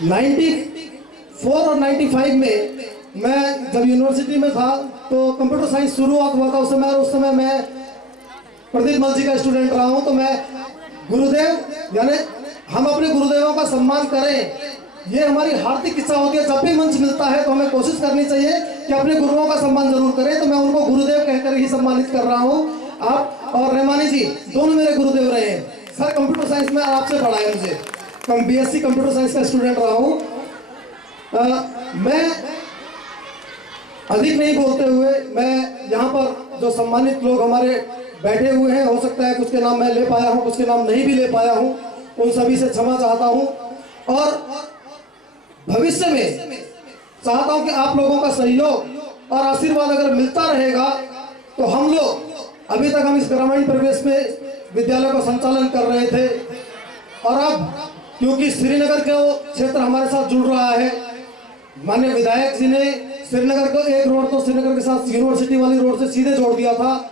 94 और 95 में मैं जब यूनिवर्सिटी में था तो कंप्यूटर साइंस शुरुआत हुआ था। उस समय मैं प्रदीप मल जी का स्टूडेंट रहा हूं। तो मैं गुरुदेव यानी हम अपने गुरुदेवों का सम्मान करें, ये हमारी हार्दिक इच्छा होती है। जब भी मंच मिलता है तो हमें कोशिश करनी चाहिए कि अपने गुरुओं का सम्मान जरूर करें। तो मैं उनको गुरुदेव कहकर ही सम्मानित कर रहा हूं। आप और रहमानी जी दोनों मेरे गुरुदेव रहे हैं। सर कंप्यूटर साइंस में आपसे पढ़ा है, मुझे बीएससी कंप्यूटर साइंस का स्टूडेंट रहा हूं। मैं अधिक नहीं बोलते हुए मैं यहाँ पर जो सम्मानित लोग हमारे बैठे हुए हैं, हो सकता है कुछ के नाम मैं ले पाया हूँ, कुछ के नाम नहीं भी ले पाया हूँ, उन सभी से क्षमा चाहता हूँ। और भविष्य में चाहता हूँ कि आप लोगों का सहयोग और आशीर्वाद अगर मिलता रहेगा तो हम लोग अभी तक हम इस ग्रामीण परिवेश में विद्यालय का संचालन कर रहे थे, और अब क्योंकि श्रीनगर का क्षेत्र हमारे साथ जुड़ रहा है, माननीय विधायक जी ने श्रीनगर को एक रोड तो श्रीनगर के साथ यूनिवर्सिटी वाली रोड से सीधे जोड़ दिया था।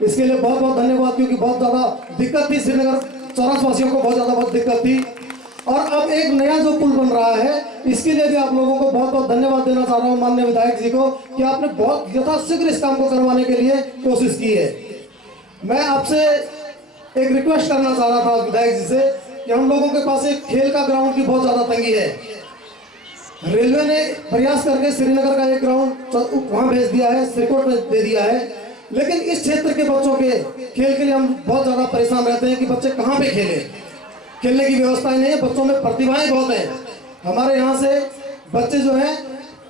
इसके लिए बहुत बहुत धन्यवाद, क्योंकि बहुत ज़्यादा दिक्कत थी, श्रीनगर चौरास वासियों को बहुत दिक्कत थी। और अब एक नया जो पुल बन रहा है, इसके लिए भी आप लोगों को बहुत बहुत धन्यवाद देना चाह रहा हूँ माननीय विधायक जी को, कि आपने बहुत यथाशीघ्र इस काम को करवाने के लिए कोशिश की है। मैं आपसे एक रिक्वेस्ट करना चाह रहा था विधायक जी से कि हम लोगों के पास एक खेल का ग्राउंड की बहुत ज़्यादा तंगी है। रेलवे ने प्रयास करके श्रीनगर का एक ग्राउंड वहाँ भेज दिया है, श्रीकोट में दे दिया है, लेकिन इस क्षेत्र के बच्चों के खेल के लिए हम बहुत ज़्यादा परेशान रहते हैं कि बच्चे कहाँ पे खेलें। खेलने की व्यवस्था नहीं है, बच्चों में प्रतिभाएं बहुत हैं। हमारे यहाँ से बच्चे जो हैं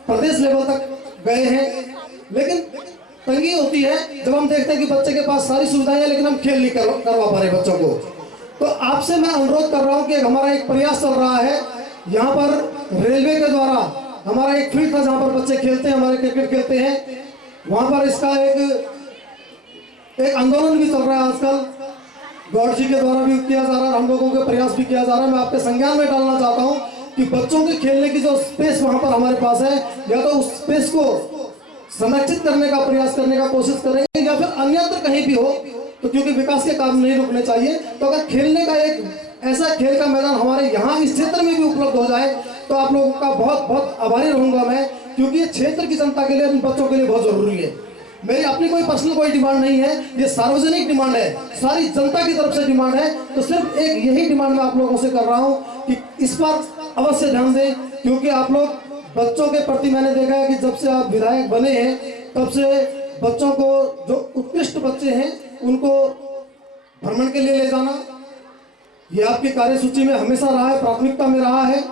प्रदेश लेवल तक गए हैं, लेकिन तंगी होती है जब हम देखते हैं कि बच्चे के पास सारी सुविधाएं हैं लेकिन हम खेल नहीं करवा पा रहे बच्चों को। तो आपसे मैं अनुरोध कर रहा हूँ कि हमारा एक प्रयास चल रहा है, यहाँ पर रेलवे के द्वारा हमारा एक फील्ड था जहाँ पर बच्चे खेलते हैं, हमारे क्रिकेट खेलते हैं, वहाँ पर इसका एक आंदोलन भी चल रहा है आजकल, गौड़ जी के द्वारा भी किया जा रहा है, हम लोगों के प्रयास भी किया जा रहा है। मैं आपके संज्ञान में डालना चाहता हूँ कि बच्चों के खेलने की जो स्पेस वहाँ पर हमारे पास है, या तो उस स्पेस को संरक्षित करने का प्रयास करने का कोशिश करेंगे, या फिर अन्यत्र कहीं भी हो, तो क्योंकि विकास के काम नहीं रुकने चाहिए। तो अगर खेलने का एक ऐसा खेल का मैदान हमारे यहाँ इस क्षेत्र में भी उपलब्ध हो जाए तो आप लोगों का बहुत बहुत आभारी रहूंगा मैं, क्योंकि ये क्षेत्र की जनता के लिए, इन बच्चों के लिए बहुत जरूरी है। मेरी अपनी कोई पर्सनल कोई डिमांड नहीं है, ये सार्वजनिक डिमांड है, सारी जनता की तरफ से डिमांड है। तो सिर्फ एक यही डिमांड मैं आप लोगों से कर रहा हूँ कि इस पर अवश्य ध्यान दें, क्योंकि आप लोग बच्चों के प्रति मैंने देखा है कि जब से आप विधायक बने हैं तब से बच्चों को, जो उत्कृष्ट बच्चे हैं उनको भ्रमण के लिए ले जाना, ये आपकी कार्यसूची में हमेशा रहा है, प्राथमिकता में रहा है।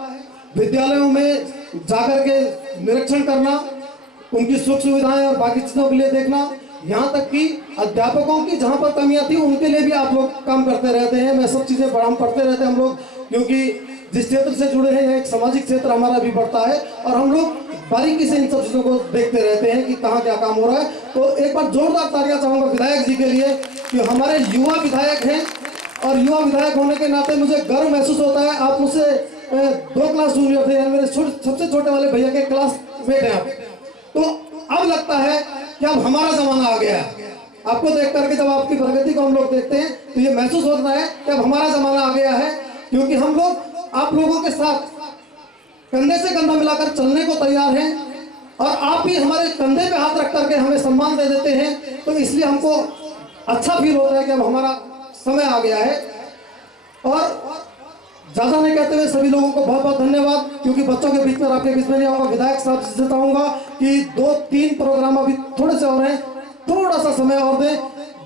विद्यालयों में जाकर के निरीक्षण करना, उनकी सुख सुविधाएं और बाकी चीजों के लिए देखना, यहाँ तक कि अध्यापकों की जहाँ पर कमियां थी उनके लिए भी आप लोग काम करते रहते हैं। मैं सब चीजें हम पढ़ते रहते हैं हम लोग, क्योंकि जिस क्षेत्र से जुड़े हैं एक सामाजिक क्षेत्र हमारा भी बढ़ता है, और हम लोग बारीकी से इन सब चीजों को देखते रहते हैं कि कहाँ क्या काम हो रहा है। तो एक बार जोरदार तालियां चाहूंगा विधायक जी के लिए कि हमारे युवा विधायक हैं, और युवा विधायक होने के नाते मुझे गर्व महसूस होता है। आप मुझसे 2 क्लास जूनियर थे, मेरे सबसे छोटे वाले भैया के क्लासमेट हैं आप। तो अब लगता है कि अब हमारा जमाना आ गया है। आपको देख करके जब आपकी प्रगति को हम लोग देखते हैं तो ये महसूस होता है कि अब हमारा जमाना आ गया है, क्योंकि हम लोग आप लोगों के साथ कंधे से कंधा मिलाकर चलने को तैयार हैं, और आप भी हमारे कंधे पे हाथ रख करके हमें सम्मान दे देते हैं। तो इसलिए हमको अच्छा फील होता है कि अब हमारा समय आ गया है। और ज्यादा नहीं कहते हुए सभी लोगों को बहुत बहुत धन्यवाद, क्योंकि बच्चों के बीच में आपके बीच में नहीं आऊंगा। विधायक साहब से चाहूंगा कि 2-3 प्रोग्राम अभी थोड़े से और हैं, थोड़ा सा समय और दें।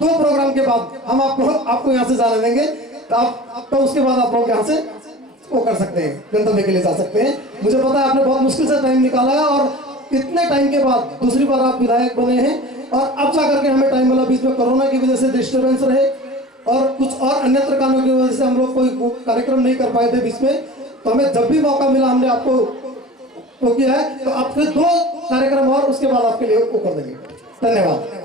2 प्रोग्राम के बाद हम आपको यहाँ से जाने देंगे, तो आप तो उसके बाद आप लोग यहाँ से वो कर सकते हैं, गंतव्य के लिए जा सकते हैं। मुझे पता है आपने बहुत मुश्किल से टाइम निकाला है, और इतने टाइम के बाद दूसरी बार आप विधायक बने हैं, और अब जा करके हमें टाइम मिला। बीच में कोरोना की वजह से डिस्टर्बेंस रहे और कुछ और अन्यत्र कारणों की वजह से हम लोग कोई कार्यक्रम नहीं कर पाए थे बीच में। तो हमें जब भी मौका मिला हमने आपको वो किया है। तो आपसे 2 कार्यक्रम और उसके बाद आपके लिए वो कर देंगे। धन्यवाद।